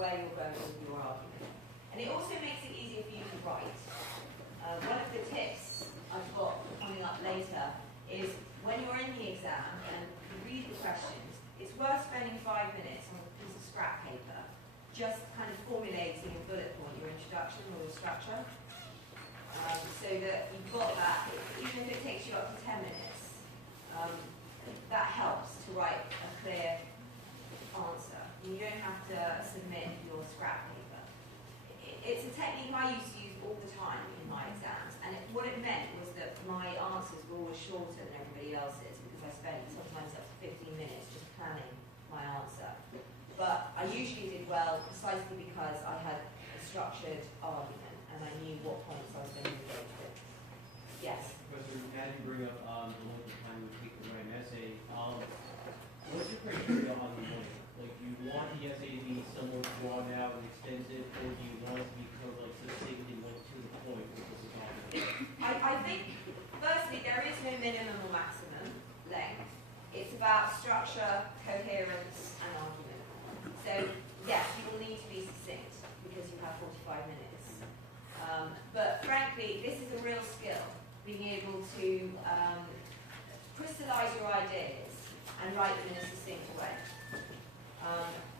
where you're going with your argument. And it also makes it easier for you to write. One of the tips I've got coming up later is when you're in the exam and you read the questions, it's worth spending 5 minutes on a piece of scrap paper, just kind of formulating a bullet point, your introduction or your structure, so that you've got that, even if it takes you up to 10 minutes, that helps to write a clear answer. You don't have to submit your scrap paper. It's a technique I used to use all the time in my exams, and what it meant was that my answers were always shorter than everybody else's because I spent sometimes up to 15 minutes just planning my answer. But I usually did well precisely because I had a structured argument and I knew what points I was going to engage with. Yes? Professor, as you bring up the length of time it would take to write an essay, what's your criteria on the length? Like, do you want the essay to be somewhat drawn out and extensive, or do you want it to be kind of like succinct and like to the point with this argument? I think, firstly, there is no minimum or maximum length. It's about structure, coherence, and argument. So, yes, you will need to be succinct because you have 45 minutes. But frankly, this is a real skill, being able to crystallize your ideas and write them in a succinct way.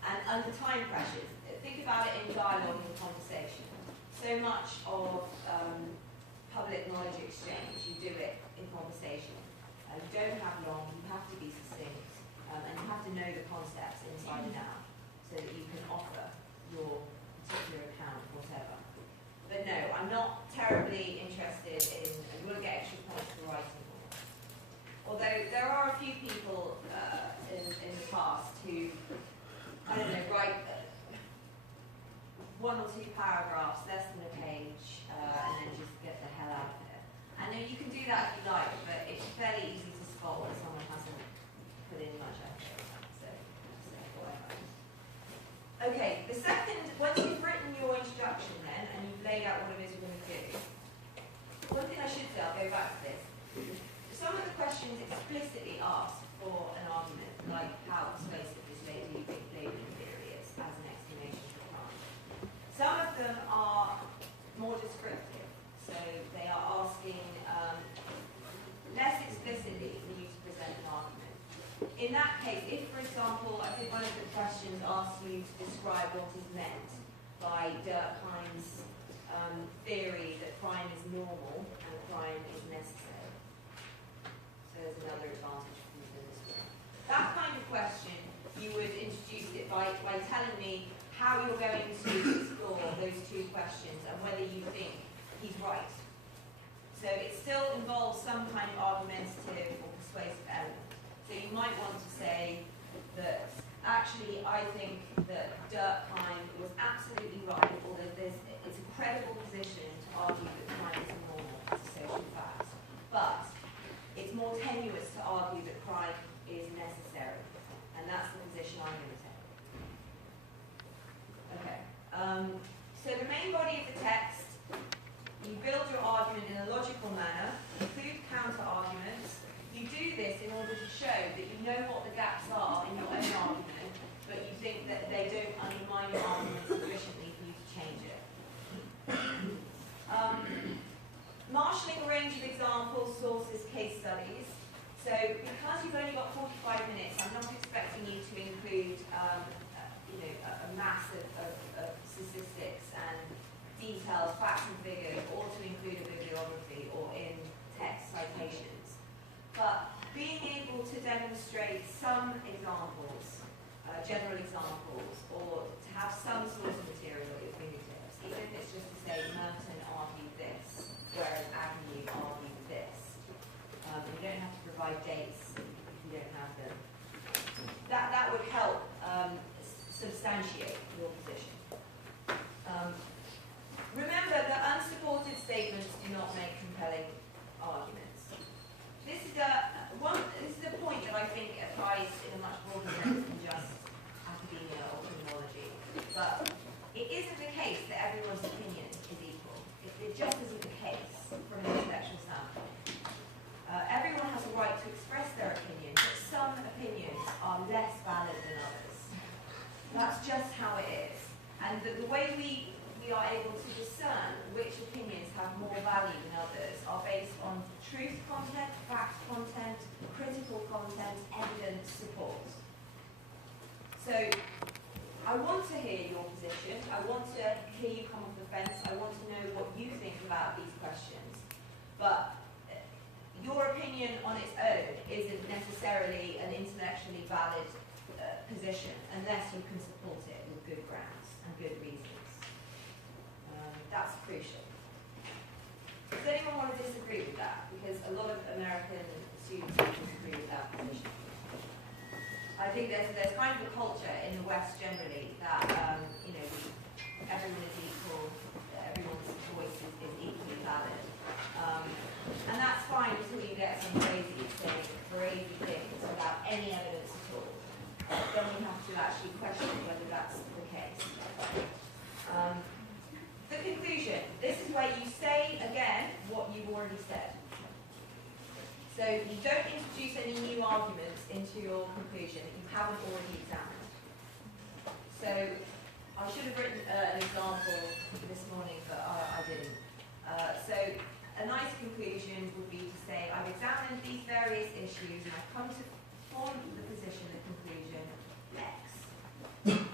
And under time pressures, think about it in dialogue and conversation. So much of public knowledge exchange, you do it in conversation. You don't have long, you have to be succinct, and you have to know the concepts inside and out so that you can offer your particular account, whatever. But no, I'm not terribly interested in, you will get extra points for writing more. Although there are a few people in the past who, I don't know, write 1 or 2 paragraphs, less than a page, and then just get the hell out of it. And then you can do that if you like, but it's fairly easy to spot when someone hasn't put in much effort. So whatever. Okay, the second, once you've written your introduction then, and you've laid out what it is you're going to do, one thing I should say, I'll go back to this. Some of the questions explicitly ask for an argument, like how persuasive this labeling theory is as an explanation for crime. Some of them are more descriptive, so they are asking less explicitly for you to present an argument. In that case, if, for example, I think one of the questions asks you to describe what is meant by Durkheim's theory that crime is normal and crime is necessary. So there's another advantage for using this one. That kind of question, you would introduce it by telling me how you're going to explore those 2 questions and whether you think he's right. So it still involves some kind of argumentative or persuasive element. So you might want to say that actually I think that Durkheim was absolutely right, although it's a credible position to argue that crime is normal as a social fact. But it's more tenuous to argue that crime is necessary. And that's the position I'm going to take. Okay. So the main body of the text, you build your argument in a logical manner, include counter-arguments. You do this in order to show that you know what the gaps are in your own argument, but you think that they don't undermine your argument sufficiently for you to change it. Marshalling a range of examples, sources, case studies. So because you've only got 45 minutes, I'm not expecting you to include a mass of statistics and details, facts and figures, or to include a bibliography or in-text citations. But being able to demonstrate some examples, general examples, or to have some source material at your fingertips, even if it's just to say Merton argued this, whereas Agnew argued this. You don't have to provide dates if you don't have them. That would help substantiate your position. Remember that unsupported statements do not make compelling arguments. This is a point that I think applies in a much broader sense than just academia or criminology. But it isn't the case that everyone's opinion is equal. It just isn't the case from an intellectual standpoint. Everyone has a right to express their opinion, but some opinions are less valid than others. That's just how it is. And the way we are able to discern which opinions have more value than others are based on truth content, fact content, critical content, evidence, support. So I want to hear your position. I want to hear you come off the fence. I want to know what you think about these questions. But your opinion on its own isn't necessarily an intellectually valid position unless you can support it with good grounds and good reasons. That's crucial. Does anyone want to disagree with that? Because a lot of American students disagree with that position. I think there's kind of a culture in the West generally that everyone is equal, everyone's voice is equally valid, and that's fine until you get some crazy saying crazy things without any evidence at all. Then we have to actually question whether that's the case. The conclusion. This is where you say again what you've already said. So you don't introduce any new arguments into your conclusion that you haven't already examined. So I should have written an example this morning, but I didn't. So a nice conclusion would be to say, I've examined these various issues and I've come to form the position, the conclusion, X.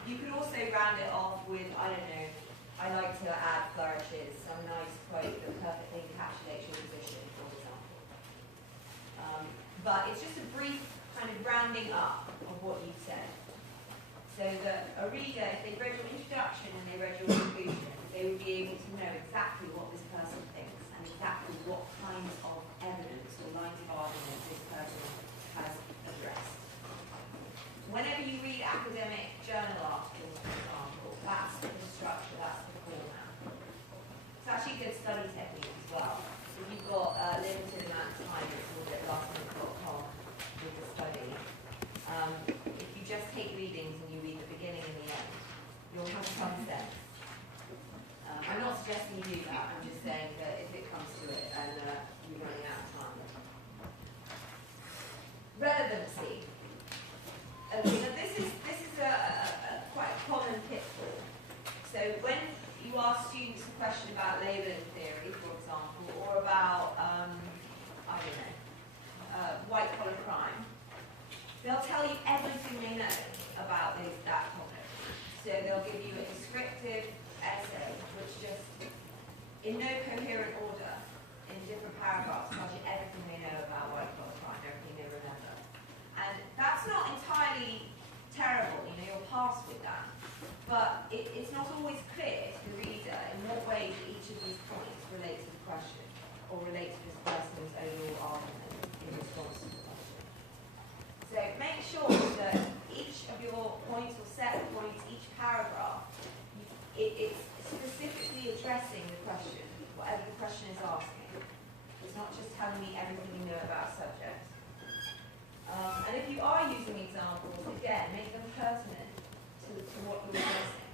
You could also round it off with, I don't know, I like to add flourishes, some nice quote that perfectly encapsulates your position, for example. But it's just a brief kind of rounding up of what you've said. So that a reader, if they read your introduction and they read your conclusion, they would be able to know exactly what this person thinks and exactly what kinds of evidence or lines of argument this person has addressed. Whenever you read academic journal articles, for example, that's the structure, that's the format. It's actually a good study technique as well. So if you've got a limited amount of time, it's all at lastminute.com with the study. If you just take readings and you read the beginning and the end, you'll have some sense. I'm not suggesting you do that, I'm just saying that if it comes to it and you're running out of time. Relevancy. Okay, now this is a quite a common pitfall. So when you ask students a question about labelling theory, for example, or about, I don't know, white-collar crime, they'll tell you everything they know about that topic. So they'll give you a descriptive essay, which just, in no coherent order, in different paragraphs, tells you everything they know about white-collar crime, everything they remember. And that's not entirely terrible, you'll pass with that. But it's not always clear to the reader in what way each of these points relate to the question, or relate to this person's overall argument in response to the question. So make sure that each of your points or set of points, each paragraph, it's specifically addressing the question, whatever the question is asking. It's not just telling me everything you know about a subject. And if you are using examples, again, make them pertinent to what you're addressing.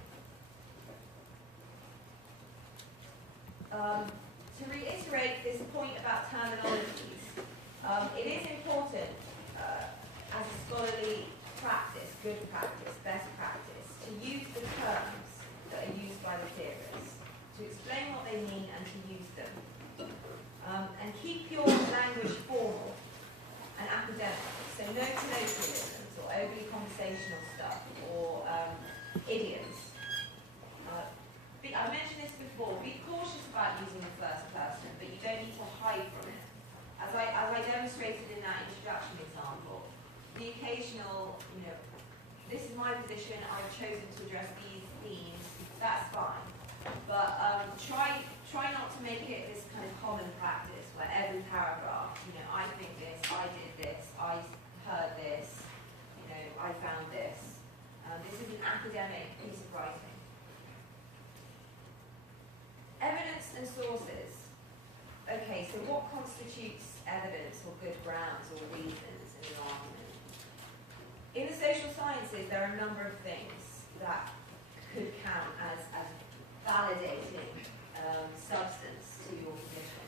To reiterate this point about terminologies, it is important as a scholarly practice, good practice, best practice, to use the terms that are used by the theorists, to explain what they mean and to use them. And keep your language formal and academic, so no colloquialisms or overly conversational stuff or idioms. I mentioned this before, be cautious about using the first person, but you don't need to hide from it. As I demonstrated in that introduction example, the occasional, this is my position, I've chosen to address these themes, that's fine. But try not to make it this kind of common practice where every paragraph, I think this, I did this, I heard this, I found this. This is an academic piece of writing. Evidence and sources. Okay, so what constitutes evidence or good grounds or reasons in an argument? In the social sciences, there are a number of things that could count as validating substance to your position.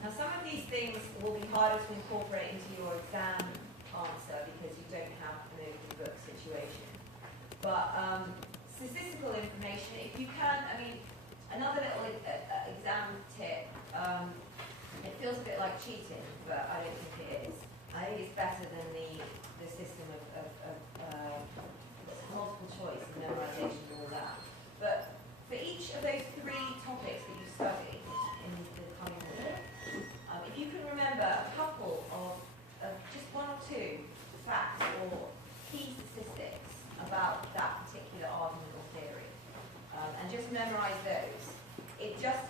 Now, some of these things will be harder to incorporate into your exam answer because you don't have an open book situation. But statistical information, if you can, I mean, another little exam tip, it feels a bit like cheating, but I don't think it is. I think it's better than the system of multiple choice and memorization and all that. But for each of those 3 topics that you study in the coming week, if you can remember a couple of just 1 or 2 facts or key statistics about that particular argument or theory, and just memorize those, it just